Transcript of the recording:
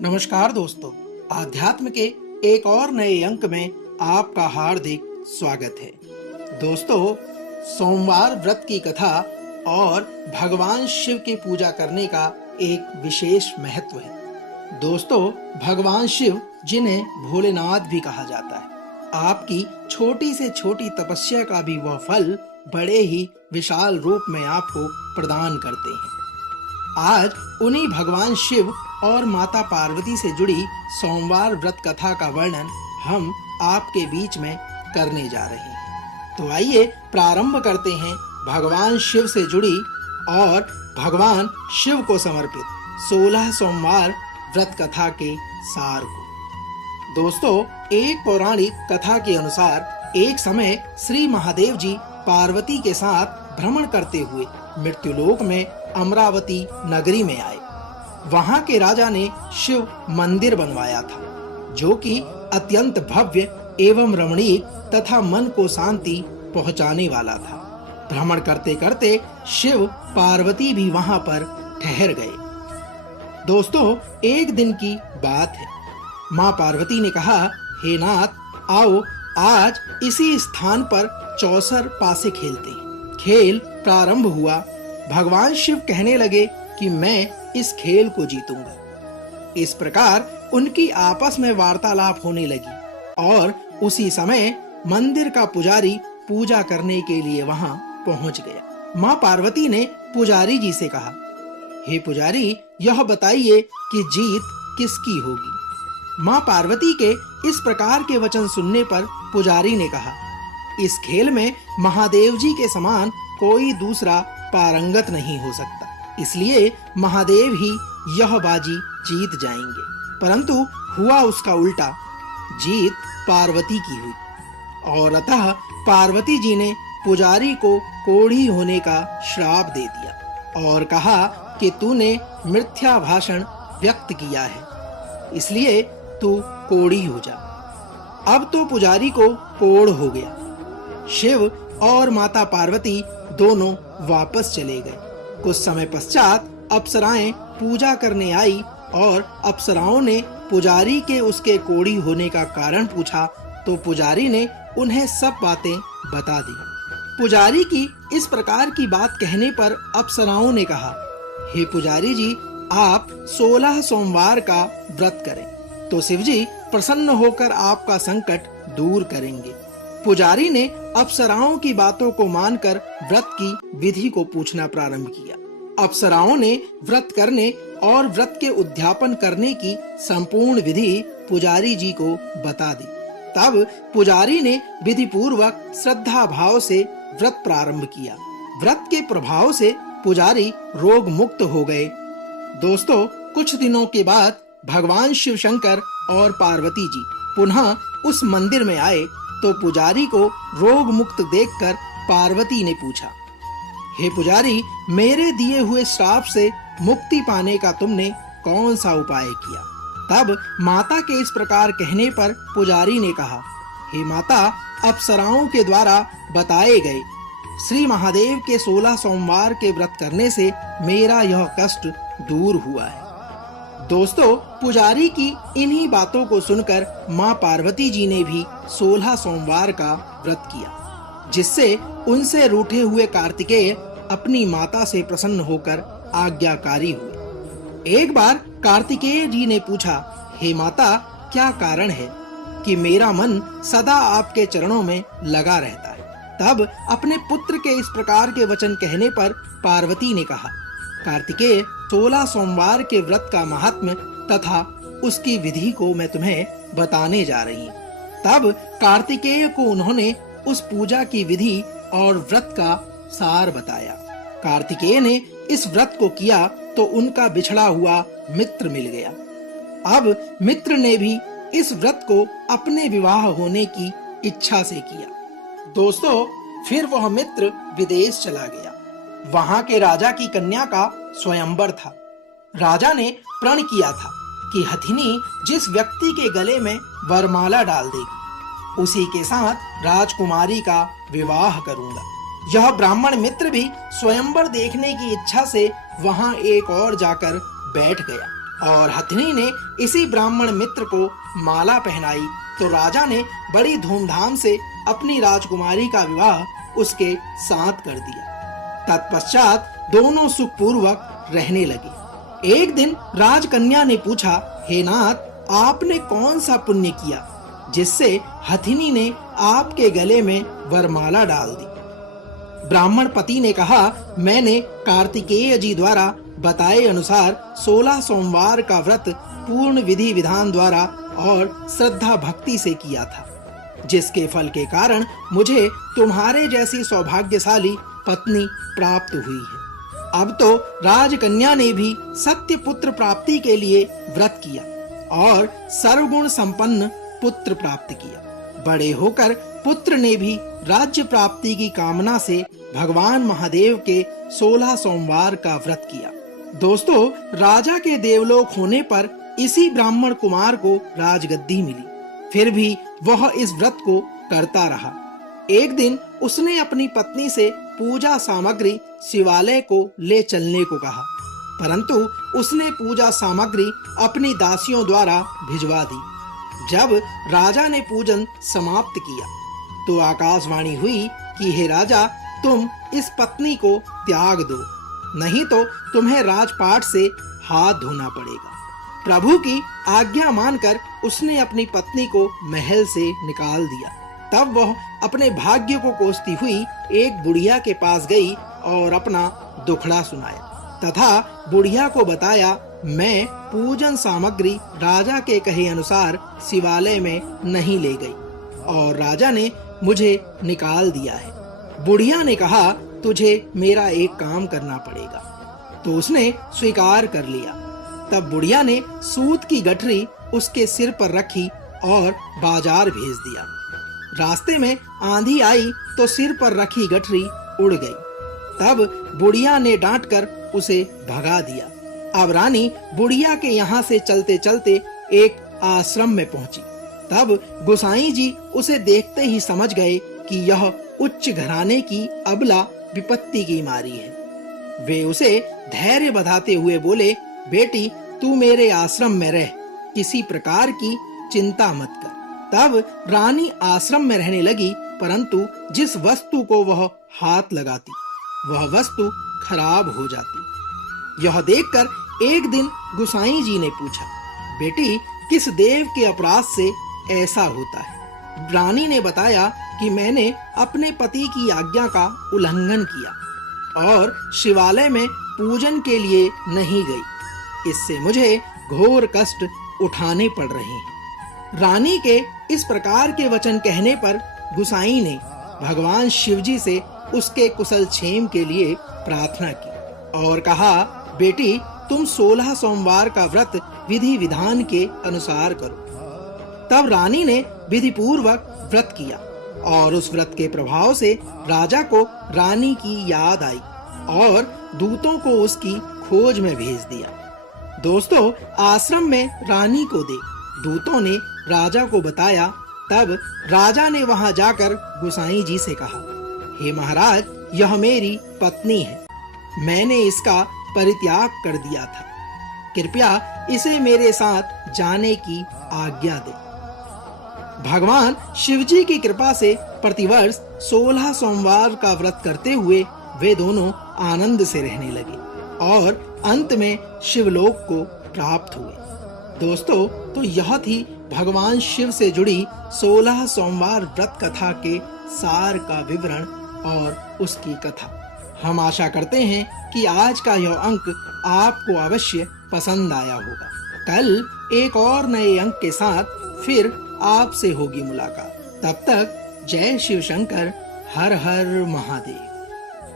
नमस्कार दोस्तों, आध्यात्म के एक और नए अंक में आपका हार्दिक स्वागत है। दोस्तों, सोमवार व्रत की कथा और भगवान शिव की पूजा करने का एक विशेष महत्व है। दोस्तों, भगवान शिव, जिन्हें भोलेनाथ भी कहा जाता है, आपकी छोटी से छोटी तपस्या का भी वह फल बड़े ही विशाल रूप में आपको प्रदान करते हैं। आज उन्हीं भगवान शिव और माता पार्वती से जुड़ी सोमवार व्रत कथा का वर्णन हम आपके बीच में करने जा रहे हैं। तो आइए प्रारंभ करते हैं भगवान शिव से जुड़ी और भगवान शिव को समर्पित 16 सोमवार व्रत कथा के सार को। दोस्तों, एक पौराणिक कथा के अनुसार एक समय श्री महादेव जी पार्वती के साथ भ्रमण करते हुए मृत्युलोक में अमरावती नगरी में आए। वहां के राजा ने शिव मंदिर बनवाया था, जो कि अत्यंत भव्य एवं रमणीक तथा मन को शांति पहुंचाने वाला था। भ्रमण करते करते शिव पार्वती भी वहां पर ठहर गए। दोस्तों, एक दिन की बात है। मां पार्वती ने कहा, हे नाथ, आओ आज इसी स्थान पर चौसर पासे खेलते हैं। खेल प्रारंभ हुआ। भगवान शिव कहने लगे कि मैं इस खेल को जीतूंगा। इस प्रकार उनकी आपस में वार्तालाप होने लगी और उसी समय मंदिर का पुजारी पूजा करने के लिए वहां पहुंच गया। मां पार्वती ने पुजारी जी से कहा, हे पुजारी, यह बताइए कि जीत किसकी होगी। मां पार्वती के इस प्रकार के वचन सुनने पर पुजारी ने कहा, इस खेल में महादेव जी के समान कोई दूसरा पारंगत नहीं हो सकता, इसलिए महादेव ही यह बाजी जीत जाएंगे। परंतु हुआ उसका उल्टा। जीत पार्वती की हुई और अतः पार्वती जी ने पुजारी को कोढ़ी होने का श्राप दे दिया और कहा कि तूने मिथ्या भाषण व्यक्त किया है, इसलिए तू कोढ़ी हो जा। अब तो पुजारी को कोढ़ हो गया। शिव और माता पार्वती दोनों वापस चले गए। कुछ समय पश्चात अप्सराएं पूजा करने आई और अप्सराओं ने पुजारी के उसके कोढ़ी होने का कारण पूछा तो पुजारी ने उन्हें सब बातें बता दी। पुजारी की इस प्रकार की बात कहने पर अप्सराओं ने कहा, हे पुजारी जी, आप 16 सोमवार का व्रत करें तो शिव जी प्रसन्न होकर आपका संकट दूर करेंगे। पुजारी ने अप्सराओं की बातों को मानकर व्रत की विधि को पूछना प्रारंभ किया। अप्सराओं ने व्रत करने और व्रत के उद्यापन करने की संपूर्ण विधि पुजारी जी को बता दी। तब पुजारी ने विधि पूर्वक श्रद्धा भाव से व्रत प्रारंभ किया। व्रत के प्रभाव से पुजारी रोग मुक्त हो गए। दोस्तों, कुछ दिनों के बाद भगवान शिव शंकर और पार्वती जी पुनः उस मंदिर में आए तो पुजारी को रोग मुक्त देखकर पार्वती ने पूछा, हे पुजारी, मेरे दिए हुए श्राप से मुक्ति पाने का तुमने कौन सा उपाय किया। तब माता के इस प्रकार कहने पर पुजारी ने कहा, हे माता, अप्सराओं के द्वारा बताए गए श्री महादेव के 16 सोमवार के व्रत करने से मेरा यह कष्ट दूर हुआ है। दोस्तों, पुजारी की इन्हीं बातों को सुनकर मां पार्वती जी ने भी 16 सोमवार का व्रत किया, जिससे उनसे रूठे हुए कार्तिकेय अपनी माता से प्रसन्न होकर आज्ञाकारी हुए। एक बार कार्तिकेय जी ने पूछा, हे माता, क्या कारण है कि मेरा मन सदा आपके चरणों में लगा रहता है। तब अपने पुत्र के इस प्रकार के वचन कहने पर पार्वती ने कहा, कार्तिकेय, 16 सोमवार के व्रत का महात्म्य तथा उसकी विधि को मैं तुम्हें बताने जा रही हूँ। तब कार्तिकेय को उन्होंने उस पूजा की विधि और व्रत का सार बताया। कार्तिकेय ने इस व्रत को किया तो उनका बिछड़ा हुआ मित्र मिल गया। अब मित्र ने भी इस व्रत को अपने विवाह होने की इच्छा से किया। दोस्तों, फिर वह मित्र विदेश चला गया। वहां के राजा की कन्या का स्वयंवर था। राजा ने प्रण किया था कि हथिनी जिस व्यक्ति के गले में वरमाला डाल देगी, उसी के साथ राजकुमारी का विवाह करूंगा। यह ब्राह्मण मित्र भी स्वयंवर देखने की इच्छा से वहां एक और जाकर बैठ गया। और हथिनी ने इसी ब्राह्मण मित्र को माला पहनाई तो राजा ने बड़ी धूमधाम से अपनी राजकुमारी का विवाह उसके साथ कर दिया। तत्पश्चात दोनों सुखपूर्वक रहने लगे। एक दिन राजकन्या ने पूछा, हे नाथ, आपने कौन सा पुण्य किया जिससे हथिनी ने आपके गले में वरमाला डाल दी? ब्राह्मण पति ने कहा, मैंने कार्तिकेय जी द्वारा बताए अनुसार 16 सोमवार का व्रत पूर्ण विधि विधान द्वारा और श्रद्धा भक्ति से किया था, जिसके फल के कारण मुझे तुम्हारे जैसी सौभाग्यशाली पत्नी प्राप्त हुई है। अब तो राजकन्या ने भी सत्य पुत्र प्राप्ति के लिए व्रत किया और सर्वगुण संपन्न पुत्र प्राप्त किया। बड़े होकर पुत्र ने भी राज्य प्राप्ति की कामना से भगवान महादेव के 16 सोमवार का व्रत किया। दोस्तों, राजा के देवलोक होने पर इसी ब्राह्मण कुमार को राजगद्दी मिली। फिर भी वह इस व्रत को करता रहा। एक दिन उसने अपनी पत्नी से पूजा सामग्री शिवालय को ले चलने को कहा, परंतु उसने पूजा सामग्री अपनी दासियों द्वारा भिजवा दी। जब राजा ने पूजन समाप्त किया तो आकाशवाणी हुई कि हे राजा, तुम इस पत्नी को त्याग दो, नहीं तो तुम्हें राजपाट से हाथ धोना पड़ेगा। प्रभु की आज्ञा मानकर उसने अपनी पत्नी को महल से निकाल दिया। तब वह अपने भाग्य को कोसती हुई एक बुढ़िया के पास गई और अपना दुखड़ा सुनाया तथा बुढ़िया को बताया, मैं पूजन सामग्री राजा के कहे अनुसार शिवालय में नहीं ले गई और राजा ने मुझे निकाल दिया है। बुढ़िया ने कहा, तुझे मेरा एक काम करना पड़ेगा। तो उसने स्वीकार कर लिया। तब बुढ़िया ने सूत की गठरी उसके सिर पर रखी और बाजार भेज दिया। रास्ते में आंधी आई तो सिर पर रखी गठरी उड़ गई। तब बुढ़िया ने डांटकर उसे भगा दिया। अब रानी बुढ़िया के यहाँ से चलते चलते एक आश्रम में पहुंची। तब गोसाई जी उसे देखते ही समझ गए कि यह उच्च घराने की अबला विपत्ति की मारी है। वे उसे धैर्य बधाते हुए बोले, बेटी, तू मेरे आश्रम में रह, किसी प्रकार की चिंता मत कर। तब रानी आश्रम में रहने लगी, परंतु जिस वस्तु को वह हाथ लगाती वह वस्तु खराब हो जाती। यह देखकर एक दिन गोसाई जी ने पूछा, बेटी, किस देव के अपराध से ऐसा होता है? रानी ने बताया कि मैंने अपने पति की आज्ञा का उल्लंघन किया और शिवालय में पूजन के लिए नहीं गई। इससे मुझे घोर कष्ट उठाने पड़ रहे हैं। रानी के इस प्रकार के वचन कहने पर गोसाई ने भगवान शिवजी से उसके कुशल क्षेम के लिए प्रार्थना की और कहा, बेटी, तुम 16 सोमवार का व्रत विधि विधान के अनुसार करो। तब रानी ने विधि पूर्वक व्रत किया और उस व्रत के प्रभाव से राजा को रानी की याद आई और दूतों को उसकी खोज में भेज दिया। दोस्तों, आश्रम में रानी को देख दूतों ने राजा को बताया। तब राजा ने वहां जाकर गोसाई जी से कहा, हे महाराज, यह मेरी पत्नी है। मैंने इसका परित्याग कर दिया था। कृपया इसे मेरे साथ जाने की आज्ञा दे। भगवान शिवजी की कृपा से प्रतिवर्ष 16 सोमवार का व्रत करते हुए वे दोनों आनंद से रहने लगे और अंत में शिवलोक को प्राप्त हुए। दोस्तों, तो यह थी भगवान शिव से जुड़ी 16 सोमवार व्रत कथा के सार का विवरण और उसकी कथा। हम आशा करते हैं कि आज का यह अंक आपको अवश्य पसंद आया होगा। कल एक और नए अंक के साथ फिर आपसे होगी मुलाकात। तब तक जय शिव शंकर, हर हर महादेव।